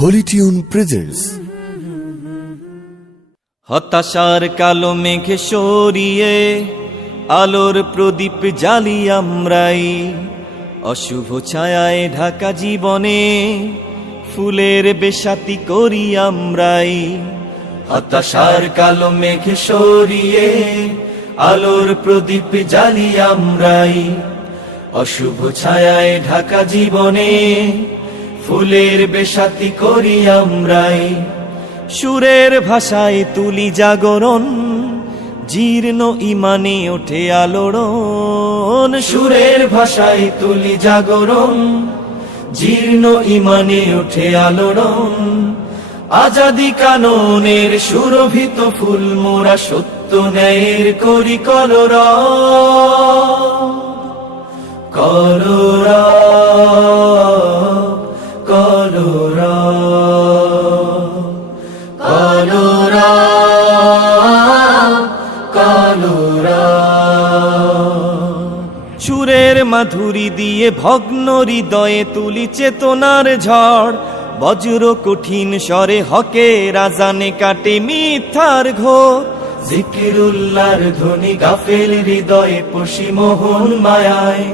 Holi tune presents. হতাশার কালো মেঘে সরিয়ে আলোর প্রদীপ জ্বালি আমরাই, অশুভ ছায়ায় ঢাকা জীবনে ফুলের বেশাতি করি আমরাই। হতাশার কালো মেঘে সরিয়ে আলোর প্রদীপ জ্বালি আমরাই, অশুভ ছায়ায় ঢাকা জীবনে ফুলের বেশাতি করি আমরাই। সুরের ভাষায় তুলি জাগরণ, জীর্ণ ইমানে ওঠে আলোড়ন। সুরের ভাষায় তুলি জাগরণ, জীর্ণ ইমানে ওঠে আলোড়ন। আজাদি কাননের সুরভিত ফুল মোরা সত্য ন্যায়ের করি কলরব, কলরব, কলরব, কলরব, কলরব। সুরের মাধুরী দিয়ে ভগ্ন হৃদয়ে তুলি চেতনার ঝড়, বজ্র কঠিন স্বরে হকে রাজানে কাটে মিথ্যার ঘোর। জিকিরুল্লাহর ধ্বনি গাফেল হৃদয়ে পশি মোহন মায়ায়,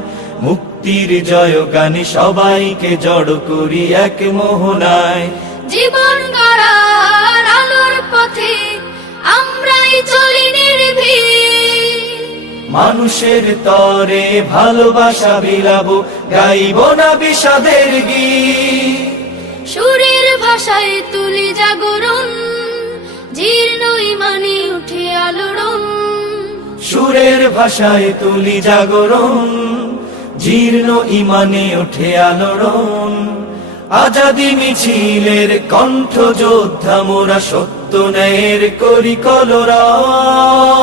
মুক্তির জয় গানে সবাইকে জড় করি এক মোহনায়। জীবন গড়ার আলোর পথে আমরাই চলি নির্ভীক, মানুষের তরে ভালোবাসা বিলাবো, গাইব না বিষাদের গীত। সুরের ভাষায় তুলি জাগরণ, জীর্ণ ইমানে উঠে আলোড়ন। সুরের ভাষায় তুলি জাগরণ, জীর্ণ ইমানে ওঠে আলোড়ন। আজাদি মিছিলের কণ্ঠ যোদ্ধা মোরা সত্য ন্যায়ের করি কলরব।